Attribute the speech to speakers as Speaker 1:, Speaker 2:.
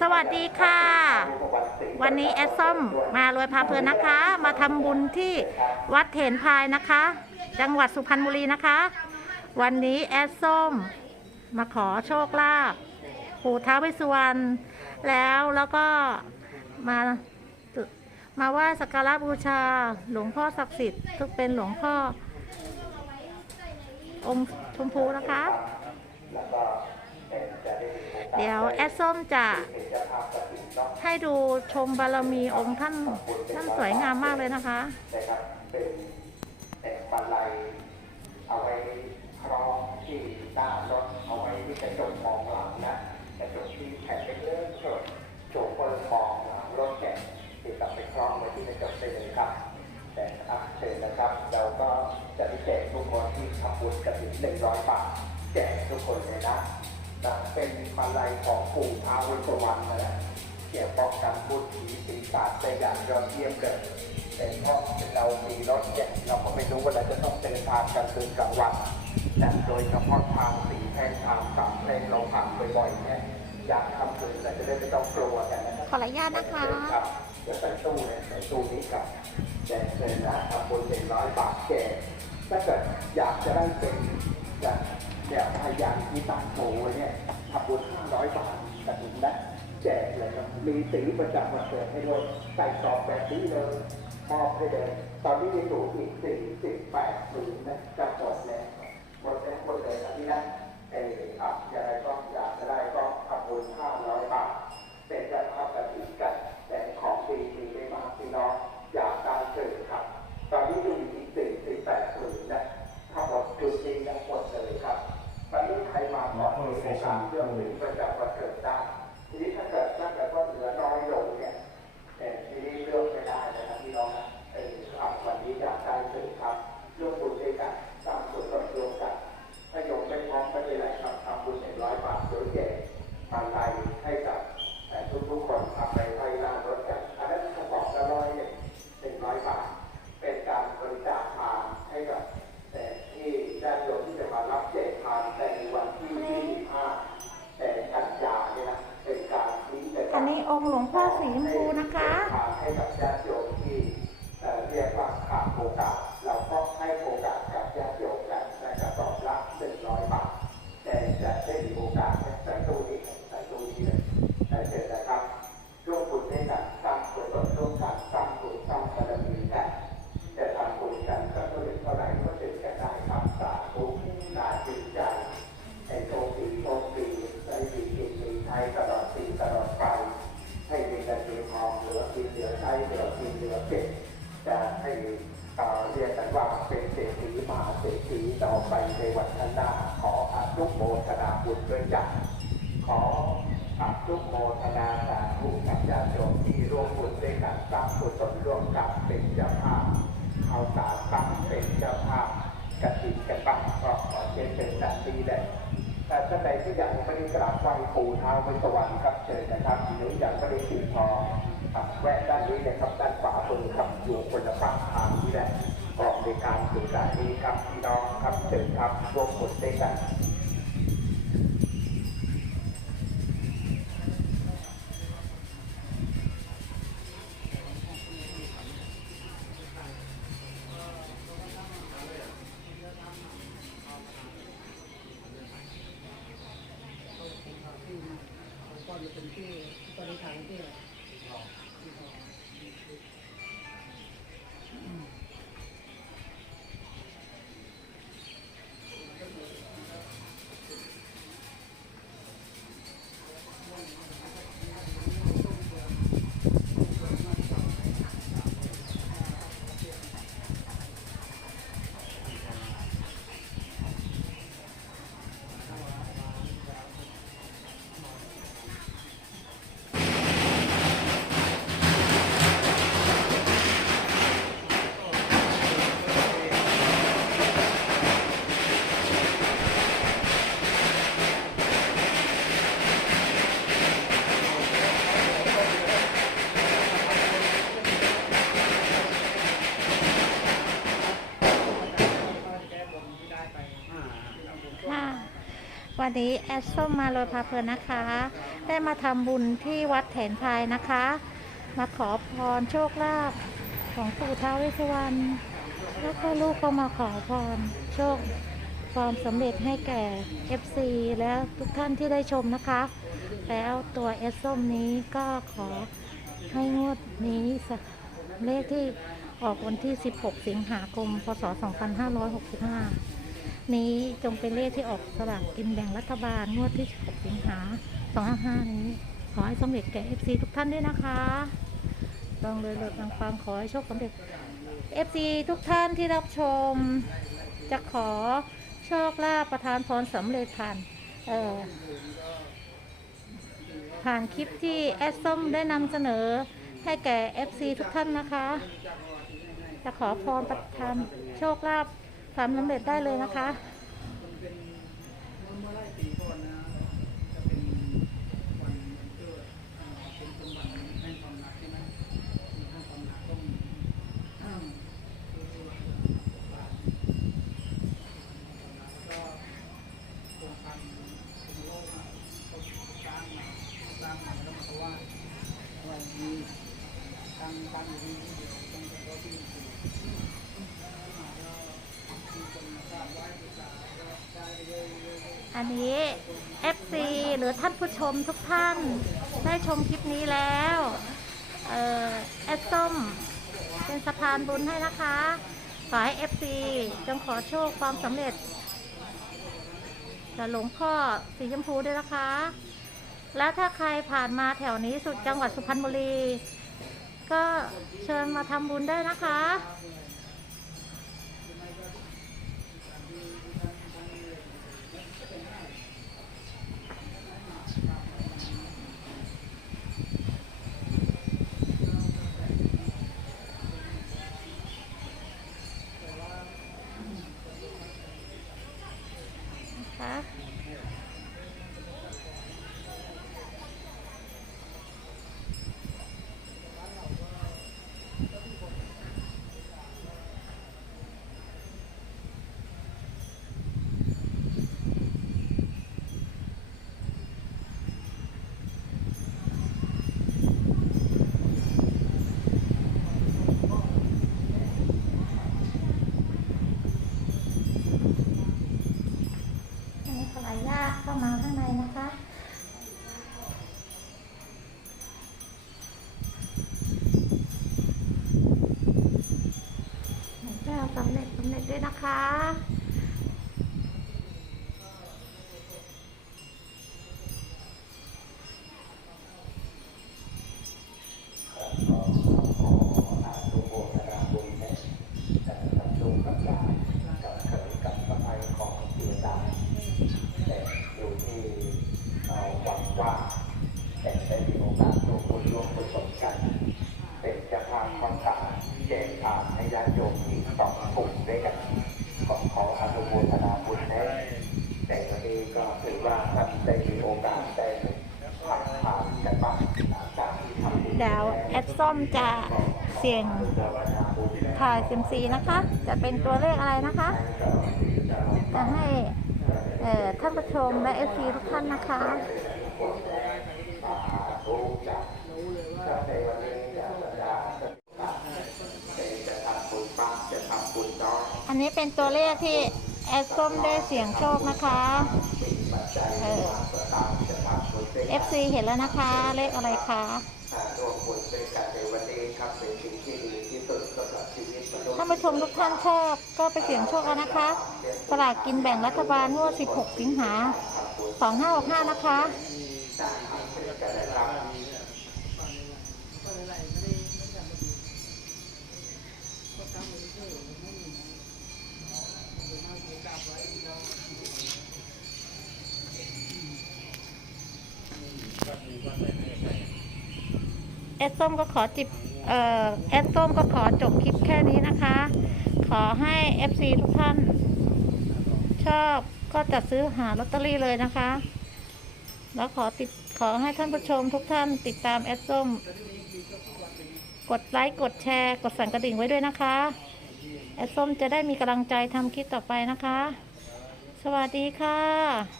Speaker 1: สวัสดีค่ะ วันนี้แอดส้มมารวยพาเพลินนะคะ มาทำบุญที่วัดเถนพายนะคะ จังหวัดสุพรรณบุรีนะคะ วันนี้แอดส้มมาขอโชคลาภปู่ท้าวเวสสุวรรณแล้วแล้วก็มามาไหว้สักการะบูชาหลวงพ่อศักดิ์สิทธิ์ทุกเป็นหลวงพ่อ องค์ชมพูนะคะ เดี๋ยวแอดส้มจะให้ดูชมบารมีองค์ท่านท่านสวยงามมากเลยนะคะ
Speaker 2: เป็นแต่บันไลเอาไว้คล้องที่หน้ารถเอาไว้ที่กระจกมองหลังนะกระจกที่แผ่นเป็นเรื่องสดโชเฟอร์มองหลังรถแกติดกับไปคล้องไว้ที่กระจกได้เลยครับ แต่ครับเชิญนะครับ เราก็จะพิเศษทุกคนที่ทำบุญกระถิ่นหนึ่งร้อยบาทแจกทุกคนเลยนะ นะเป็นมาลัยของปู่ท้าวเวสสุวรรณนั่นแหละเกี่ยวกับการพูดผีปีศาจได้อย่างยอดเยี่ยมเลยแต่เพราะเรามีรถเนี่ยเราก็ไม่รู้ว่าเราจะต้องเดินทางกลางคืนกลางวันแต่โดยเฉพาะทางสีแพร่งทางสามแพร่งเราผ่านบ่อยๆเนี่ยอยากทำคืนเราจะได้ไม่ต้องกลัวกันนะครับ
Speaker 1: ขออนุญาตนะคะ
Speaker 2: ครับจะใส่ตู้เนี่ยใส่ตู้นี้กับแจกเงินนะทำบุญเป็นร้อยบาทแจกถ้าเกิดอยากจะได้เป็นอย่าง เนี่ยพยานที่ตั้งโถเนี่ยทำบุญห้าร้อยบาทกระถิ่นนะแจกเลยครับมีสีประจำวันเกิดให้ด้วยใส่ซองแบบนี้เลยมอบให้เลยตอนนี้ยังอยู่อีกสี่สิบแปดหมื่นนะจะหมดแล้วหมดแล้วหมดเลยอันนี้นะเอออะยังไงก็อยากจะได้ก็ทำบุญห้าร้อยบาทเป็นการทำกระถิ่นกันแต่ของดีมีไม่มากพี่น้อง องค์หลวงพ่อ
Speaker 1: สีชมพูนะคะ
Speaker 2: ให้กับญาติโยมที่เรียกว่าขาดโอกาส ว่าเป็นเศรษฐีมหาเศรษฐีต่อไปในวันข้างหน้าขออนุโมทนาบุญด้วยกันขออนุโมทนาสาธุกับญาติโยมที่ร่วมบุญด้วยกันสร้งกุศลร่วมกันเป็นเจ้าภาพเอาสารตั้งเป็นเจ้าภาพกระถิ่นกันบ้างก็ขอเชิญเป็นแบบนี้แหละแต่ท่านใดที่ยังไม่ได้กราบไหว้ปู่ท้าวเวสสวรรณครับเชิญนะครับหรือยังไม่ได้ถือทองแวะด้านนี้เลยครับด้านขวามือครับอยู่คนละฝั่งทางนี้แหละ ในการสื่อสารนี้ครับพี่น้องครับเชิญครับร่วมบุญด้วยกัน
Speaker 1: วันนี้แอดส้มมาโรยพาเพลินนะคะ ได้มาทำบุญที่วัดแถนพายนะคะ มาขอพรโชคลาภของปู่ท้าวเวสสวรรณแล้วก็ลูกก็มาขอพรโชคความสำเร็จให้แก่ FC และทุกท่านที่ได้ชมนะคะ แล้วตัวเอสส้มนี้ก็ขอให้งวดนี้เลขที่ออกวันที่ 16 สิงหาคม พศ 2565 นี้จงเป็นเลขที่ออกสลากกินแบ่งรัฐบาลงวดที่ 16 สิงหา 255 นี้ ขอให้สำเร็จแก่ FC ทุกท่านด้วยนะคะลองเลยเลิกฟังขอให้โชคสำเร็จ FC ทุกท่านที่รับชม จะขอโชคลาภประทานพรสำเร็จผ่านเอ่อผ่านคลิปที่แอดส้มได้นำเสนอให้แก่ FC ทุกท่านนะคะ จะขอพรประทานโชคลาภ ความสำเร็จได้เลยนะคะ
Speaker 3: มันเป็นเมื่อไร่ปีก่เป็นวันเกิดอ่าเป็นเป็นวันแห่งความรักใช่ไหมมีแห่งความรักต้งแล้วก็โครงการเป็นโลกอะเขาสร้างมาสร้างมาแล้วเพราะว่าว่ามีตั้งตั้งอยู่ที่นี่ต้องเป็ที่
Speaker 1: อันนี้ FC หรือท่านผู้ชมทุกท่านได้ชมคลิปนี้แล้วเออแอดส้มเป็นสะพานบุญให้นะคะ ขอให้ FC จงขอโชคความสำเร็จกับหลวงพ่อสีชมพูด้วยนะคะ และถ้าใครผ่านมาแถวนี้สุดจังหวัดสุพรรณบุรี ก็เชิญมาทำบุญได้นะคะ นะคะอันนี้ขออนุญาตเข้ามาข้างในนะคะ แก้วสำเร็จสำเร็จ ด้วยนะคะ
Speaker 2: ทุกโมทนาบุญให้กับลูกกับหลานกับเขยกับสะใภ้ของเสียดายแต่อยู่ที่เราหวังว่าแต่ได้มีโอกาสร่วมบุญร่วมกุศลกัน เป็นเจะพาพข้าวสารแจกทานให้ญาติโยมอีกสองกลุ่มด้วยกันขอขออนุโมทนาบุญให้แต่วันนี้ก็ถือว่าท่านได้มีโอกาสได้ผ่านผ่านกันบ้างหลังจากที่ทำบุญ
Speaker 1: เดี๋ยวแอด ส้มจะเสี่ยงถ่ายซิมซีนะคะ จะเป็นตัวเลขอะไรนะคะ จะให้ท่านผู้ชมและเอฟซีทุกท่านนะคะอันนี้เป็นตัวเลขที่แอดส้มได้เสียงโชคนะคะเออ FC เห็นแล้วนะคะ เลขอะไรคะ
Speaker 2: ครับเป็นสิ่งที่ดีที่สุดสำหรับชีวิตมนุษย์
Speaker 1: ท่านผู้ชมทุกท่านชอบก็ไปเสี่ยงโชคกันนะคะสลากกินแบ่งรัฐบาลงวด 16 สิงหา 2565 นะคะ
Speaker 3: ก็อะไรไม่ได้ไม่ได้ทำไม่ดีก็ตั้งไว้เอสไว้เรา
Speaker 1: แอดส้มก็ขอจิบ เอ่อแอดส้มก็ขอจบคลิปแค่นี้นะคะ ขอให้ FC ทุกท่าน ชอบก็จัดซื้อหาลอตเตอรี่เลยนะคะ แล้วขอติดขอให้ท่านผู้ชมทุกท่านติดตามแอดส้ม กดไลค์กดแชร์ กดสั่นกระดิ่งไว้ด้วยนะคะ แอดส้มจะได้มีกำลังใจทำคลิปต่อไปนะคะ สวัสดีค่ะ